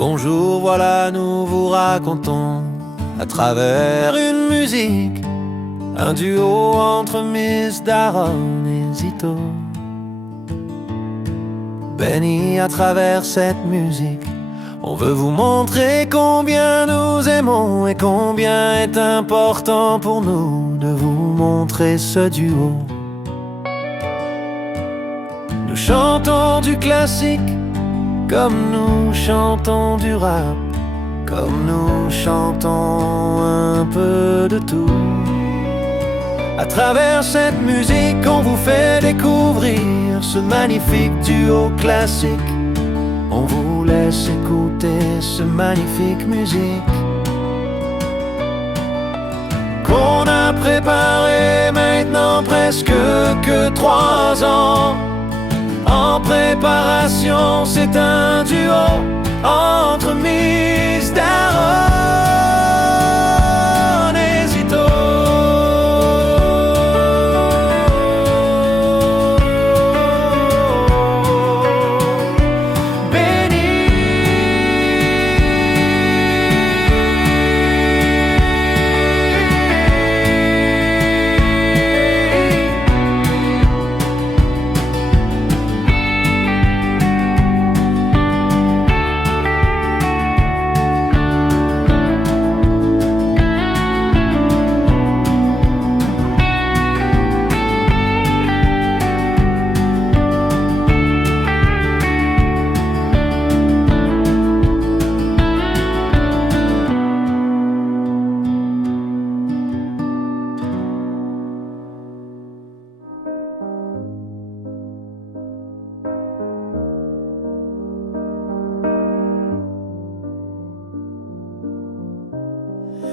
Bonjour, voilà, nous vous racontons à travers une musique un duo entre Miss Daron et Zito. Béni à travers cette musique, on veut vous montrer combien nous aimons et combien est important pour nous de vous montrer ce duo. Nous chantons du classique comme nous chantons du rap, comme nous chantons un peu de tout. À travers cette musique, on vous fait découvrir ce magnifique duo classique. On vous laisse écouter ce magnifique musique qu'on a préparé maintenant presque que 3 ans. En préparation, c'est un duo entre Miss Daron et Zito.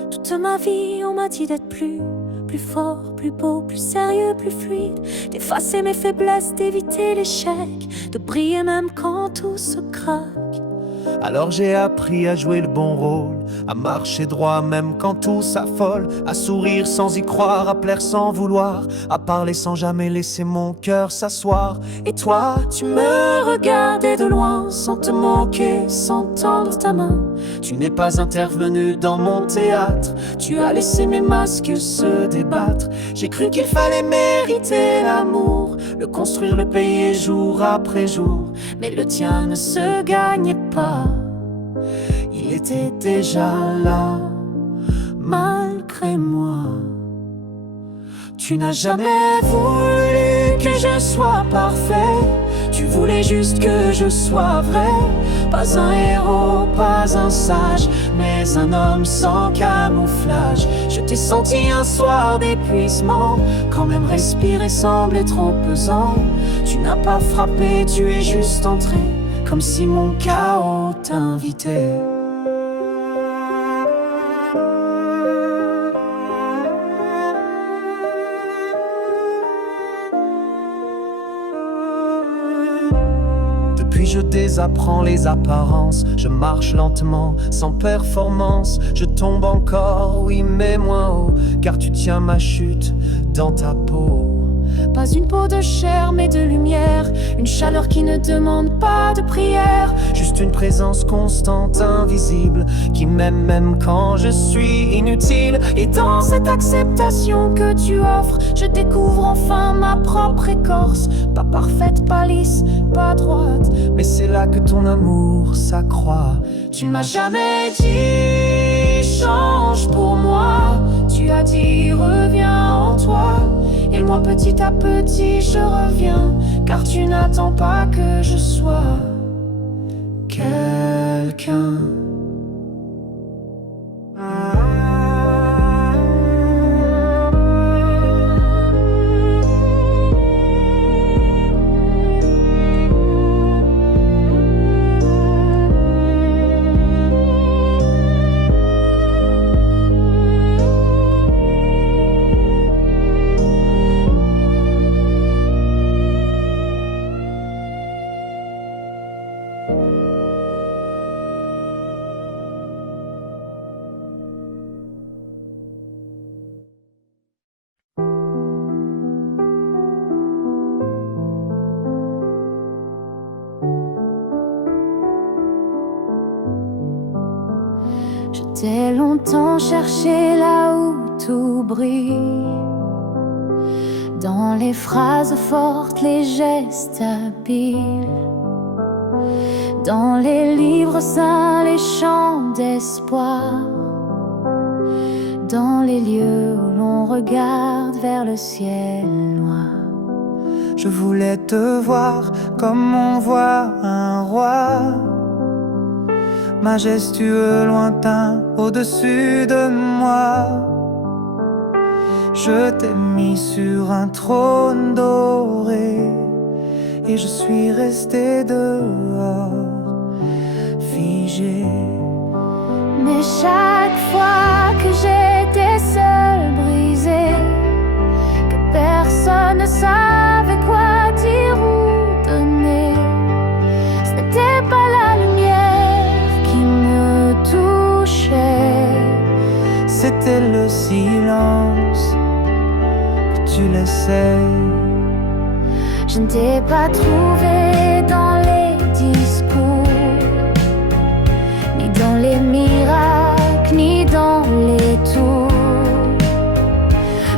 Toute ma vie, on m'a dit d'être plus fort, plus beau, plus sérieux, plus fluide, d'effacer mes faiblesses, d'éviter l'échec, de briller même quand tout se craque. Alors j'ai appris à jouer le bon rôle, à marcher droit même quand tout s'affole, à sourire sans y croire, à plaire sans vouloir, à parler sans jamais laisser mon cœur s'asseoir. Et toi, tu me regardais de loin, sans te moquer, sans tendre ta main. Tu n'es pas intervenu dans mon théâtre, Tu as laissé mes masques se débattre. j'ai cru qu'il fallait mériter l'amour, le construire, le payer jour après jour. Mais le tien ne se gagnait pas, Il était déjà là, malgré moi. Tu n'as jamais voulu que je sois parfait, Tu voulais juste que je sois vrai. pas un héros, pas un sage, mais un homme sans camouflage. Je t'ai senti un soir d'épuisement, Quand même respirer semblait trop pesant. tu n'as pas frappé, Tu es juste entré, comme si mon chaos t'invitait. Depuis je désapprends les apparences, je marche lentement, sans performance. Je tombe encore, oui mais moins haut, car tu tiens ma chute dans ta peau. Pas une peau de chair mais de lumière, une chaleur qui ne demande pas de prière. Juste une présence constante, invisible, qui m'aime même quand je suis inutile. Et dans cette acceptation que tu offres, je découvre enfin ma propre écorce. Pas parfaite, pas lisse, pas droite, Mais c'est là que ton amour s'accroît. tu ne m'as jamais dit change pour moi. Tu as dit reviens en toi. Et moi petit à petit je reviens, car tu n'attends pas que je sois Quelqu'un. J'ai longtemps cherché là où tout brille, dans les phrases fortes, les gestes habiles, dans les livres saints, les chants d'espoir, dans les lieux où l'on regarde vers le ciel noir. Je voulais te voir comme on voit un roi, majestueux, lointain, au-dessus de moi. Je t'ai mis sur un trône doré et je suis resté dehors, figé. Mais chaque fois que j'étais seule, brisée, que personne ne savait quoi dire ou donner, ce n'était pas la lumière qui me touchait, c'était le silence que tu laissais. Je ne t'ai pas trouvé dans les discours, ni dans les miracles, ni dans les tours,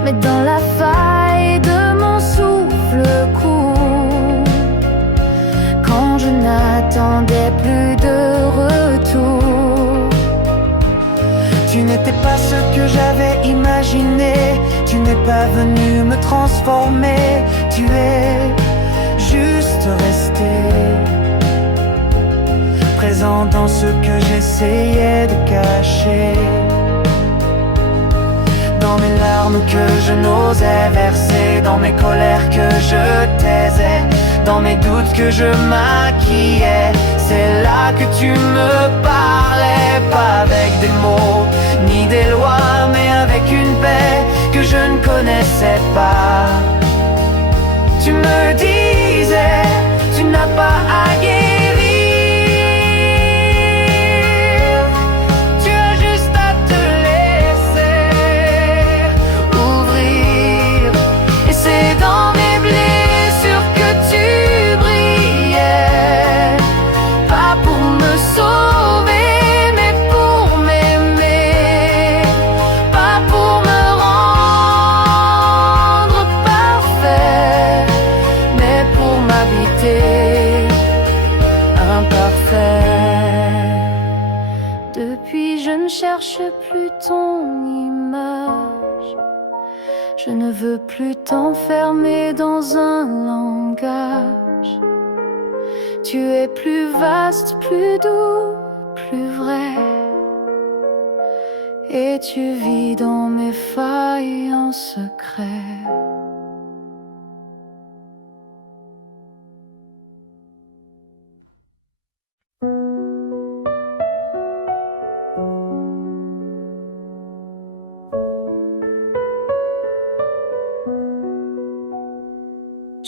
mais dans la faille de mon souffle court, quand je n'attendais plus de retour. Tu n'étais pas ce que j'avais imaginé, tu n'es pas venu me transformer, tu es juste resté présent dans ce que j'essayais de cacher, dans mes larmes que je n'osais verser, dans mes colères que je taisais, dans mes doutes que je maquillais. C'est là que tu me parlais, pas avec des mots ni des lois, mais avec une paix que je ne connaissais pas. Tu me disais, tu n'as pas à guérir, tu as juste à te laisser ouvrir. Et c'est dans mes blessures que tu brillais, pas pour me sauver, mais pour m'aimer, pas pour me rendre parfait, mais pour m'habiter imparfait. Depuis je ne cherche plus ton image, je ne veux plus t'enfermer dans un langage. Tu es plus vaste, plus doux, plus vrai, et tu vis dans mes failles en secret.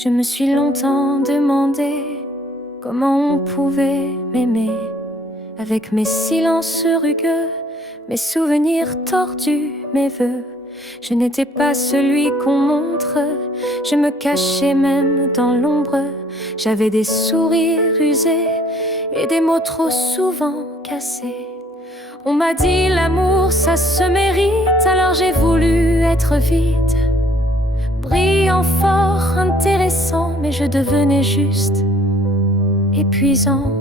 Je me suis longtemps demandé comment on pouvait m'aimer, avec mes silences rugueux, mes souvenirs tordus, mes vœux. Je n'étais pas celui qu'on montre, je me cachais même dans l'ombre. J'avais des sourires usés et des mots trop souvent cassés. On m'a dit l'amour ça se mérite, alors j'ai voulu être vide, brillant, fort, intéressant, mais je devenais juste épuisant.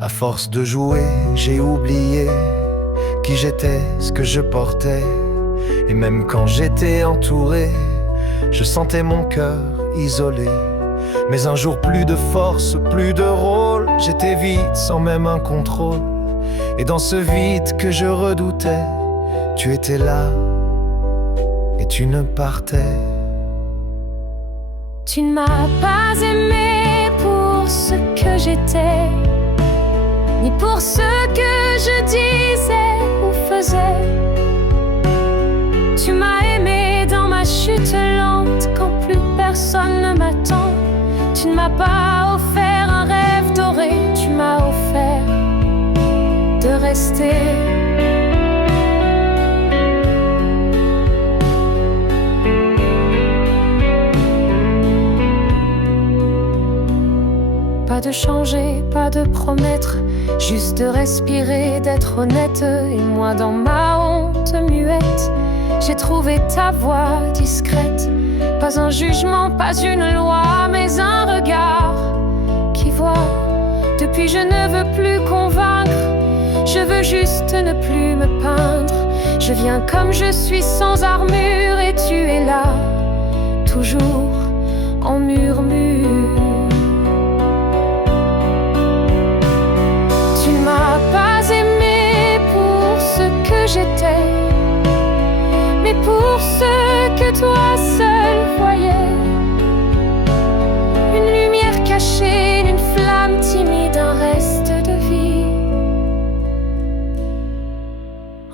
À force de jouer, j'ai oublié qui j'étais, ce que je portais. Et même quand j'étais entouré, je sentais mon cœur isolé. Mais un jour plus de force, plus de rôle, j'étais vide sans même un contrôle. Et dans ce vide que je redoutais, tu étais là et tu ne partais. Tu ne m'as pas aimé pour ce que j'étais, ni pour ce que je disais ou faisais. Tu m'as aimé dans ma chute lente, quand plus personne ne m'attend. Tu ne m'as pas offert un rêve doré, tu m'as offert de rester. Pas de changer, pas de promettre, juste de respirer, d'être honnête. Et moi dans ma honte muette, j'ai trouvé ta voix discrète. Pas un jugement, pas une loi, mais un regard qui voit. Depuis je ne veux plus convaincre, je veux juste ne plus me peindre. Je viens comme je suis sans armure et tu es là, toujours en murmure. Tu ne m'as pas aimé pour ce que j'étais, mais pour ce que toi seul voyais. Une lumière cachée, une flamme timide, un reste de vie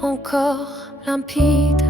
encore limpide.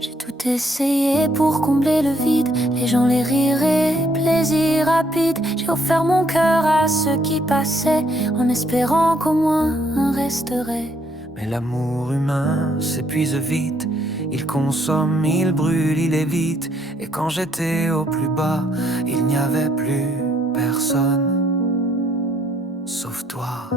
J'ai tout essayé pour combler le vide, les gens, les rires et plaisir rapide. J'ai offert mon cœur à ceux qui passaient, en espérant qu'au moins un resterait. Mais l'amour humain s'épuise vite, il consomme, il brûle, il évite. Et quand j'étais au plus bas, il n'y avait plus personne, sauf toi.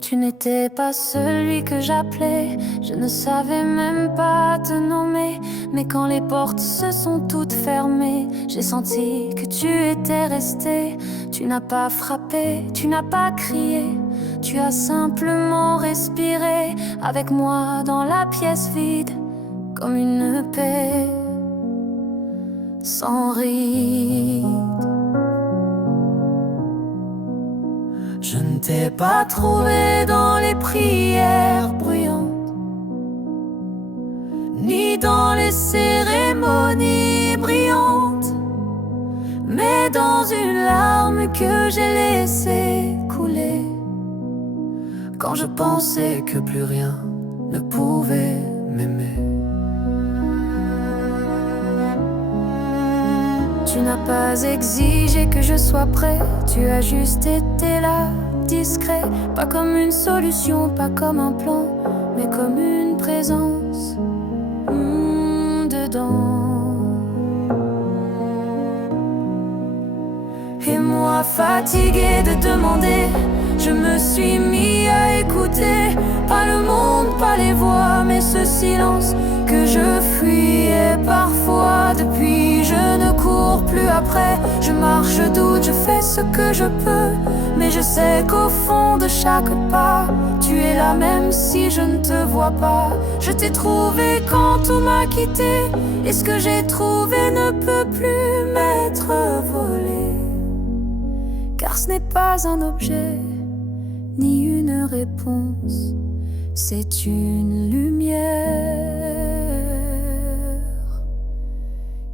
Tu n'étais pas celui que j'appelais, je ne savais même pas te nommer. Mais quand les portes se sont toutes fermées, j'ai senti que tu étais resté. Tu n'as pas frappé, tu n'as pas crié, tu as simplement respiré avec moi dans la pièce vide, comme une paix sans ride. Je ne t'ai pas trouvé dans les prières bruyantes, ni dans les cérémonies brillantes, mais dans une larme que j'ai laissée couler quand je pensais que plus rien ne pouvait m'aimer. Tu n'as pas exigé que je sois prêt, tu as juste été là, discret. Pas comme une solution, pas comme un plan, mais comme une présence dedans. Et moi fatigué de demander, je me suis mis à écouter. Pas le monde, pas les voix, mais ce silence que je fuyais parfois. Depuis je ne cours plus après, je marche, je doute, je fais ce que je peux. Mais je sais qu'au fond de chaque pas, tu es là même si je ne te vois pas. Je t'ai trouvé quand tout m'a quitté, et ce que j'ai trouvé ne peut plus m'être volé. Car ce n'est pas un objet, ni une réponse, c'est une lumière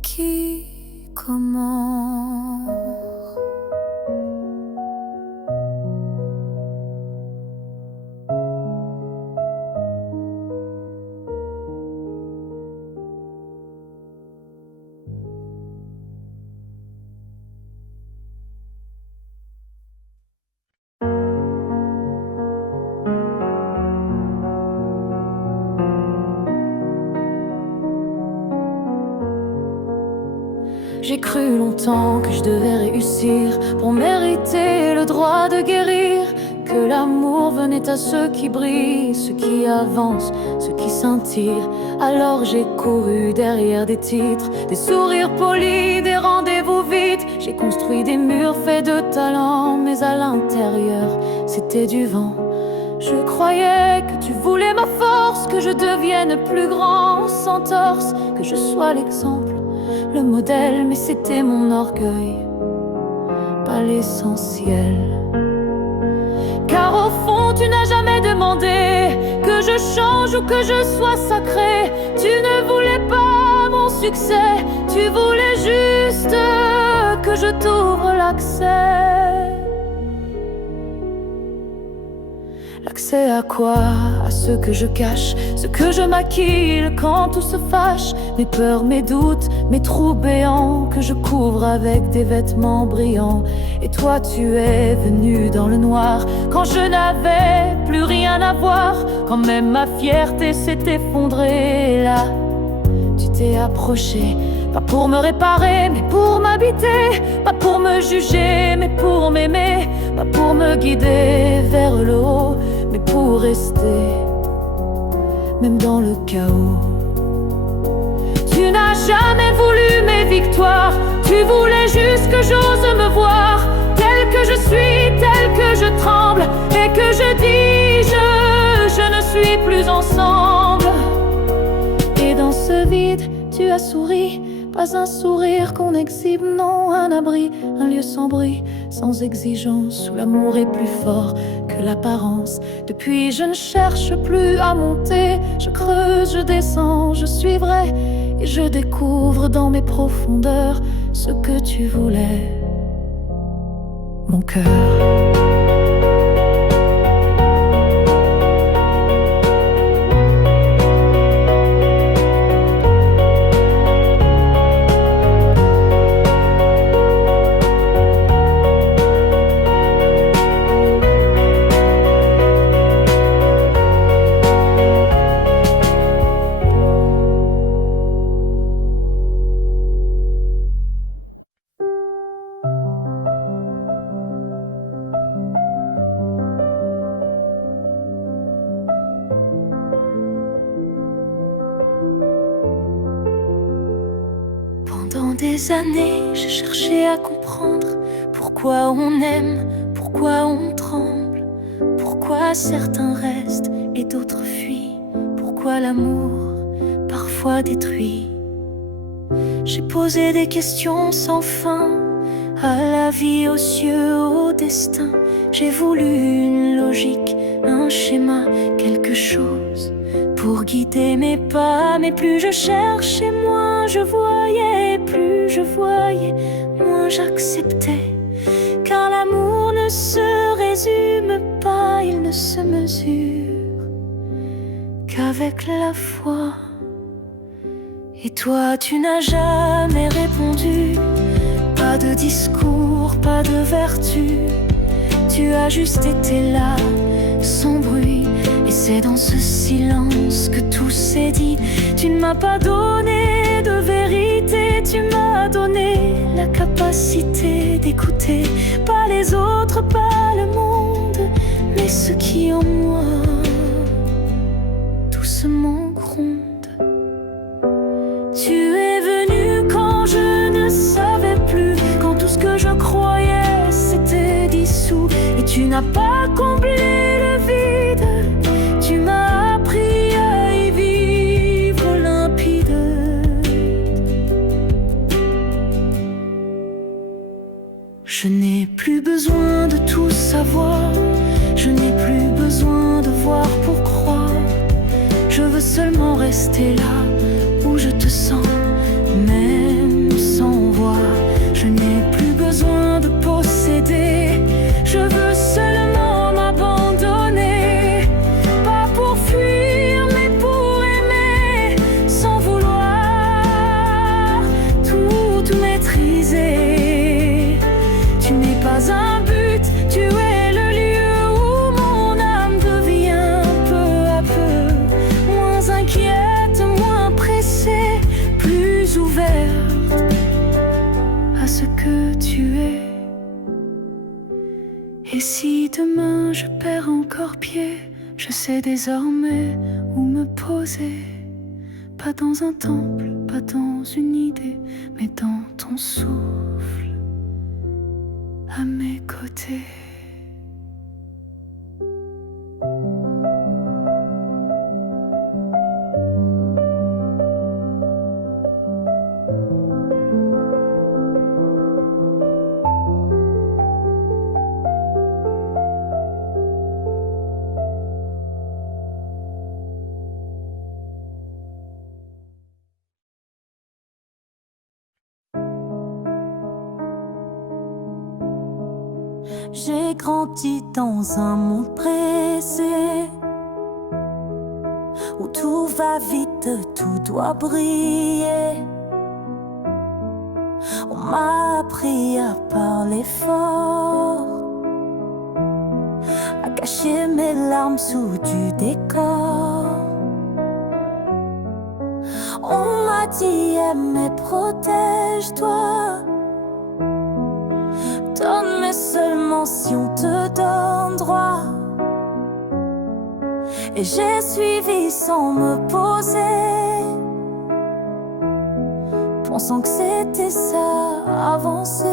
qui commence. J'ai cru longtemps que je devais réussir pour mériter le droit de guérir, que l'amour venait à ceux qui brillent, ceux qui avancent, ceux qui scintillent. Alors j'ai couru derrière des titres, des sourires polis, des rendez-vous vides. J'ai construit des murs faits de talent, mais à l'intérieur c'était du vent. Je croyais que tu voulais ma force, que je devienne plus grand sans torse, que je sois l'exemple, le modèle, mais c'était mon orgueil, pas l'essentiel. Car au fond tu n'as jamais demandé que je change ou que je sois sacré. Tu ne voulais pas mon succès, tu voulais juste que je t'ouvre l'accès. L'accès à quoi? À ce que je cache, ce que je maquille quand tout se fâche. Mes peurs, mes doutes, mes trous béants que je couvre avec des vêtements brillants. Et toi tu es venu dans le noir quand je n'avais plus rien à voir, quand même ma fierté s'est effondrée. Et là, tu t'es approché, pas pour me réparer, mais pour m'habiter. Pas pour me juger, mais pour m'aimer. Pas pour me guider vers le haut, mais pour rester, même dans le chaos. Tu n'as jamais voulu mes victoires, tu voulais juste que j'ose me voir tel que je suis, tel que je tremble, et que je dis je ne suis plus ensemble. Et dans ce vide, tu as souri, pas un sourire qu'on exhibe, non, un abri, un lieu sans bruit, sans exigence, où l'amour est plus fort que l'apparence. Depuis je ne cherche plus à monter, je creuse, je descends, je suis vrai, et je découvre dans mes profondeurs ce que tu voulais, mon cœur. Pendant des années, j'ai cherché à comprendre pourquoi on aime, pourquoi on tremble, pourquoi certains restent et d'autres fuient, pourquoi l'amour parfois détruit. J'ai posé des questions sans fin à la vie, aux cieux, au destin. J'ai voulu une logique, un schéma, quelque chose pour guider mes pas. Mais plus je cherchais, moins je voyais. Plus je voyais, moins j'acceptais. Car l'amour ne se résume pas, il ne se mesure qu'avec la foi. Et toi tu n'as jamais répondu, pas de discours, pas de vertu. Tu as juste été là, sans bruit. Et c'est dans ce silence que tout s'est dit. Tu ne m'as pas donné de vérité, tu m'as donné la capacité d'écouter. Pas les autres, pas le monde, mais ce qui en moi doucement gronde. Tu es venu quand je ne savais plus, quand tout ce que je croyais s'était dissous. Et tu n'as pas comblé le vide, tu m'as appris à y vivre limpide. Je n'ai plus besoin de tout savoir, je n'ai plus besoin de voir pour croire. Je veux seulement rester là où je te sens, même sans voix. Je n'ai plus besoin de posséder, je veux seulement m'abandonner. Pas pour fuir, mais pour aimer, sans vouloir tout maîtriser. Tu n'es pas un but, tu es le lieu où mon âme devient peu à peu moins inquiète, moins pressée, plus ouverte à ce que tu es. Et si demain je perds encore pied, je sais désormais où me poser. Pas dans un temple, pas dans une idée, mais dans ton souffle à mes côtés. J'ai grandi dans un monde pressé, où tout va vite, tout doit briller. On m'a appris à parler fort, à cacher mes larmes sous du décor. On m'a dit aime et protège-toi, donne mais seulement si on te donne droit. Et j'ai suivi sans me poser, pensant que c'était ça, avancer.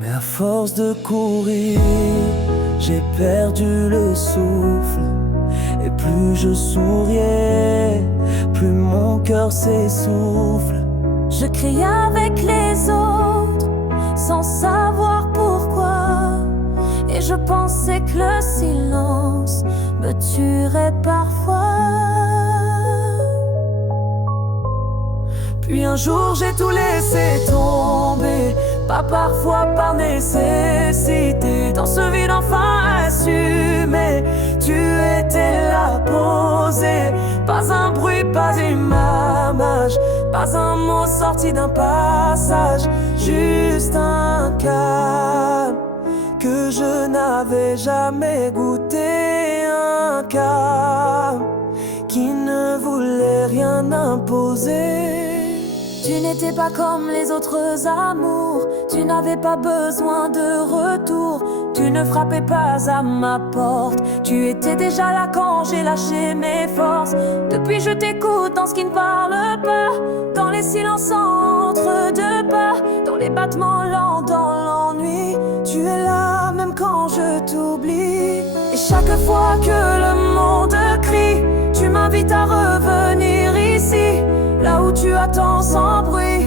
Mais à force de courir, j'ai perdu le souffle. Et plus je souriais, plus mon cœur s'essouffle. Je criais avec les autres, sans savoir pourquoi. Et je pensais que le silence me tuerait parfois. Puis un jour j'ai tout laissé tomber, pas parfois par nécessité. Dans ce vide enfin assumé, tu étais là posé. Pas un bruit, pas une image, pas un mot sorti d'un passage. Juste un calme que je n'avais jamais goûté. Un calme qui ne voulait rien imposer. Tu n'étais pas comme les autres amours, tu n'avais pas besoin de retour. Tu ne frappais pas à ma porte, tu étais déjà là quand j'ai lâché mes forces. Depuis je t'écoute dans ce qui ne parle pas, dans les silences entre deux pas, dans les battements lents, dans l'ennui. Tu es là même quand je t'oublie. Et chaque fois que le monde crie, tu m'invites à revenir ici, là où tu attends sans bruit,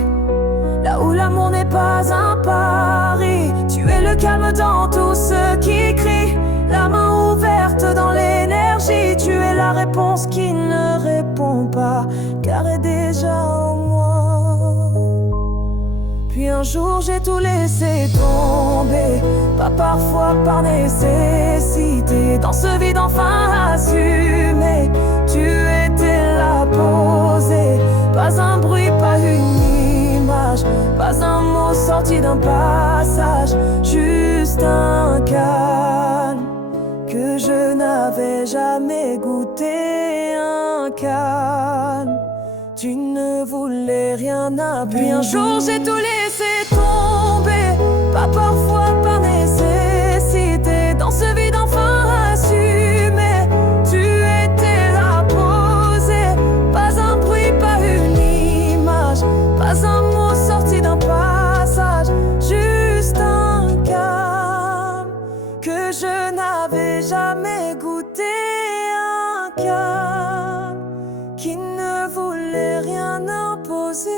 là où l'amour n'est pas un pari. Tu es le calme dans tout ce qui crie, la main ouverte dans l'énergie. Tu es la réponse qui ne répond pas, car est déjà en moi. Puis un jour j'ai tout laissé tomber, pas parfois par nécessité. Dans ce vide enfin assumé, tu étais là posé. Pas un bruit, pas une image, pas un mot sorti d'un passage. Juste un calme que je n'avais jamais goûté. Un calme, tu ne voulais rien imposer. Puis un jour j'ai tout laissé tomber, pas parfois par nécessité. Dans ce vide enfin assumé, tu étais là posé. Pas un bruit, pas une image, pas un mot sorti d'un passage. Juste un calme que je n'avais jamais goûté. Un calme qui ne voulait rien imposer.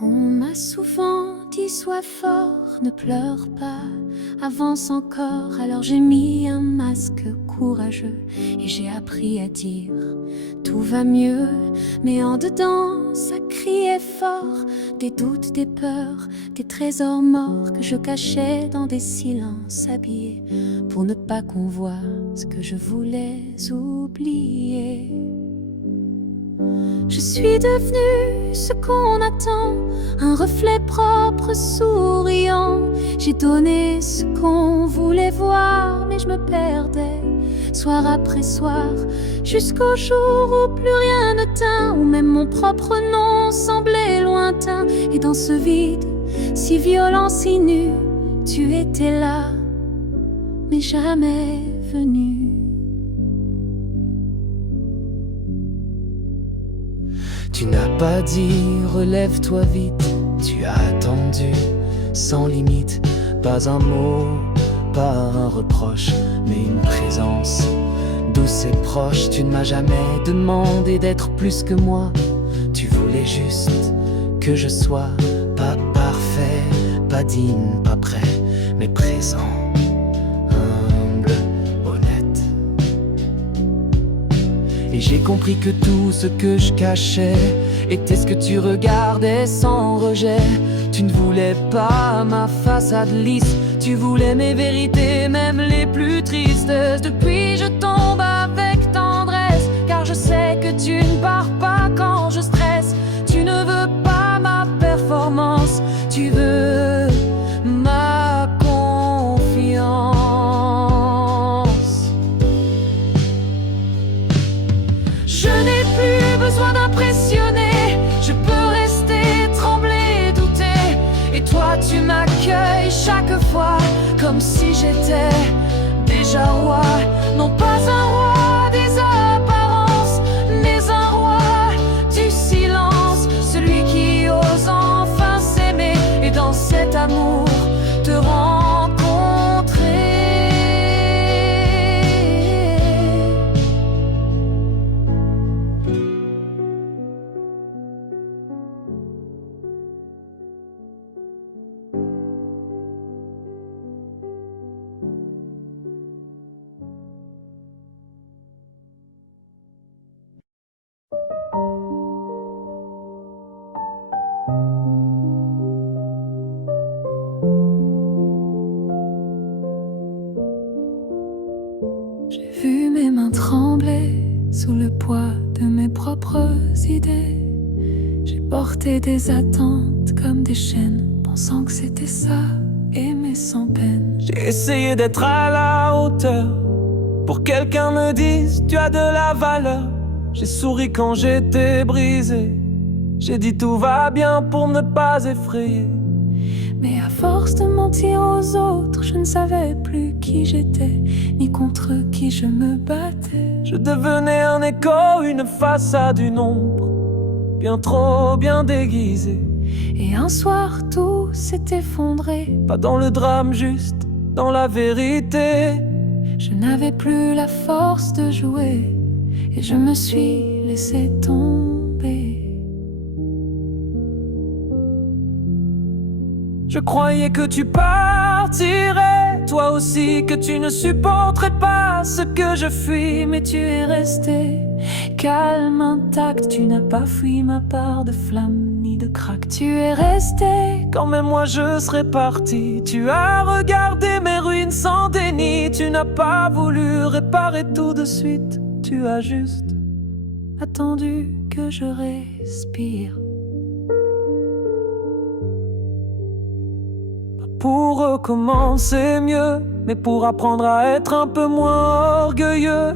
On m'a souvent dit sois fort, ne pleure pas, avance encore. Alors j'ai mis un masque courageux et j'ai appris à dire tout va mieux. Mais en dedans ça criait fort, des doutes, des peurs, des trésors morts que je cachais dans des silences habillés, pour ne pas qu'on voie ce que je voulais oublier. Je suis devenue ce qu'on attend, un reflet propre souriant. J'ai donné ce qu'on voulait voir, mais je me perdais soir après soir, jusqu'au jour où plus rien ne tint, où même mon propre nom semblait lointain. Et dans ce vide, si violent, si nu, tu étais là, mais jamais venu. Tu n'as pas dit relève-toi vite, tu as attendu sans limite. Pas un mot, pas un reproche, mais une présence douce et proche. Tu ne m'as jamais demandé d'être plus que moi, tu voulais juste que je sois pas parfait, pas digne, pas prêt, mais présent, humble, honnête. Et j'ai compris que tout ce que je cachais était ce que tu regardais sans rejet. Tu ne voulais pas ma façade lisse, tu voulais mes vérités, même les plus tristes. Depuis je tombe avec tendresse, car je sais que tu ne pars pas quand je stresse. Tu ne veux pas ma performance, tu veux ma confiance. Je n'ai plus besoin d'impressionner, je peux rester, trembler, douter. Et toi tu m'accueilles chaque fois comme si j'étais déjà roi. Non pas un roi des apparences, mais un roi du silence. Celui qui ose enfin s'aimer et dans cet amour te rencontrer. J'ai vu mes mains trembler sous le poids de mes propres idées. J'ai porté des attentes comme des chaînes, pensant que c'était ça, aimer sans peine. J'ai essayé d'être à la hauteur, pour quelqu'un me dise tu as de la valeur. J'ai souri quand j'étais brisé, j'ai dit tout va bien pour ne pas effrayer. Mais à force de mentir aux autres, je ne savais plus qui j'étais, ni contre qui je me battais. Je devenais un écho, une façade, une ombre, bien trop bien déguisée. Et un soir tout s'est effondré, Pas dans le drame, juste dans la vérité. je n'avais plus la force de jouer, et je me suis laissé tomber. Je croyais que tu partirais, toi aussi, que tu ne supporterais pas ce que je fuis. Mais tu es resté calme, intact, tu n'as pas fui ma part de flamme ni de craque. Tu es resté Quand même moi je serais parti, tu as regardé mes ruines sans déni. Tu n'as pas voulu réparer tout de suite, tu as juste attendu que je respire. pour recommencer mieux, mais pour apprendre à être un peu moins orgueilleux.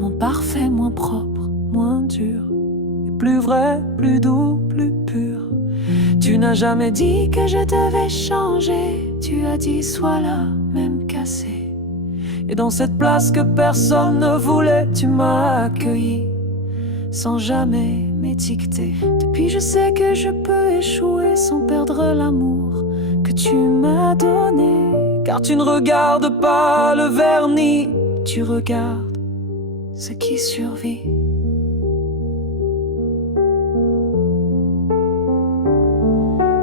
Moins parfait, moins propre, moins dur, Et plus vrai, plus doux, plus pur. tu n'as jamais dit que je devais changer. Tu as dit sois là, même cassé. Et dans cette place que personne ne voulait, tu m'as accueilli sans jamais m'étiqueter. Depuis je sais que je peux échouer sans perdre l'amour que tu m'as donné. Car tu ne regardes pas le vernis, Tu regardes ce qui survit.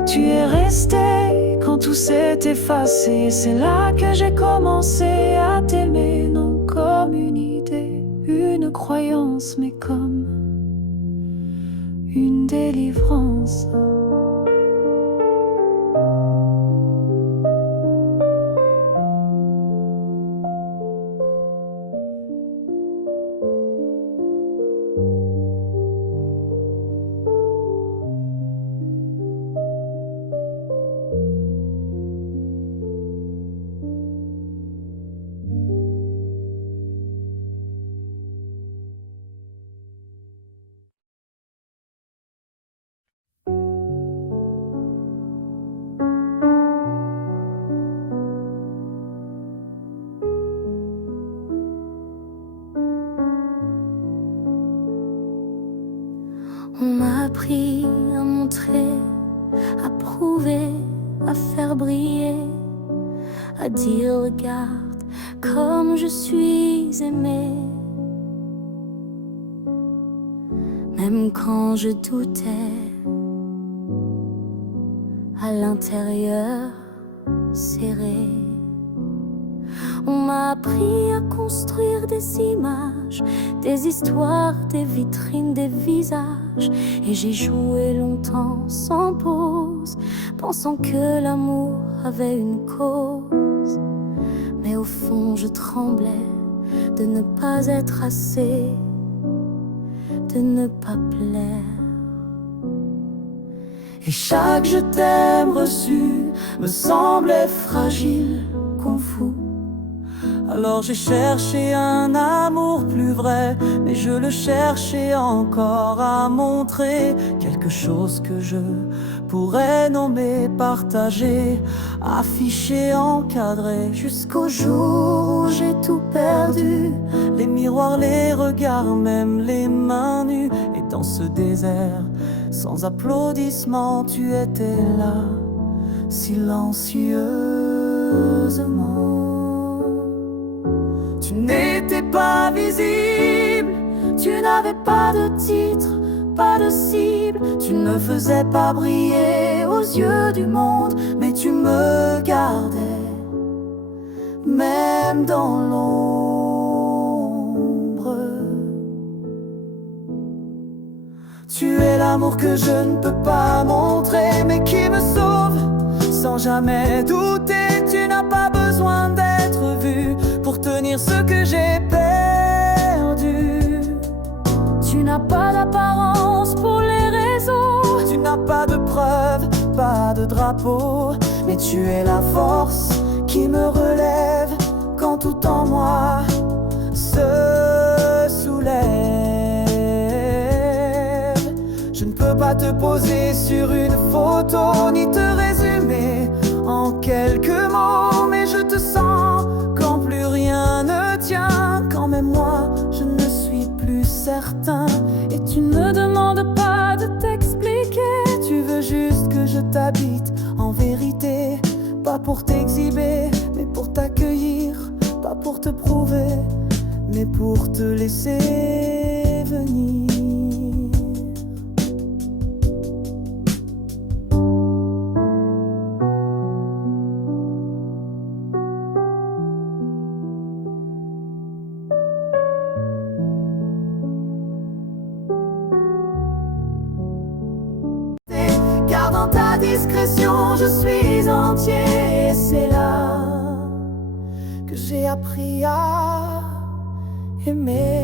Tu es resté quand tout s'est effacé. C'est là que j'ai commencé à t'aimer, non comme une idée, une croyance, mais comme une délivrance. On m'a appris à montrer, à prouver, à faire briller, à dire regarde comme je suis aimée. Même quand je doutais, à l'intérieur serré. On m'a appris à construire des images, des histoires, des vitrines, des visages. Et j'ai joué longtemps sans pause, pensant que l'amour avait une cause. Mais au fond je tremblais de ne pas être assez, de ne pas plaire. Et chaque je t'aime reçu me semblait fragile, confus. Alors j'ai cherché un amour plus vrai, mais je le cherchais encore à montrer quelque chose que je pourrais nommer, partager, afficher, encadrer. Jusqu'au jour où j'ai tout perdu, Les miroirs, les regards, même les mains nues. Et dans ce désert, sans applaudissements, tu étais là, silencieusement. Tu n'étais pas visible, tu n'avais pas de titre, pas de cible. tu ne faisais pas briller aux yeux du monde, mais tu me gardais, même dans l'ombre. Tu es l'amour que je ne peux pas montrer, mais qui me sauve sans jamais douter. Tu n'as pas besoin d'être vu pour tenir ce que j'ai perdu. Tu n'as pas d'apparence pour les réseaux, Tu n'as pas de preuves, pas de drapeau, mais tu es la force qui me relève quand tout en moi se soulève. Je ne peux pas te poser sur une photo, ni te résumer en quelques mots, mais je te sens quand plus rien ne tient, quand même moi je ne suis plus certain. et tu ne me demandes pas de t'expliquer. Tu veux juste que je t'habite en vérité, pas pour t'exhiber, mais pour t'accueillir, pas pour te prouver, mais pour te laisser venir. Car dans ta discrétion, je suis entier. Et c'est là que j'ai appris à aimer.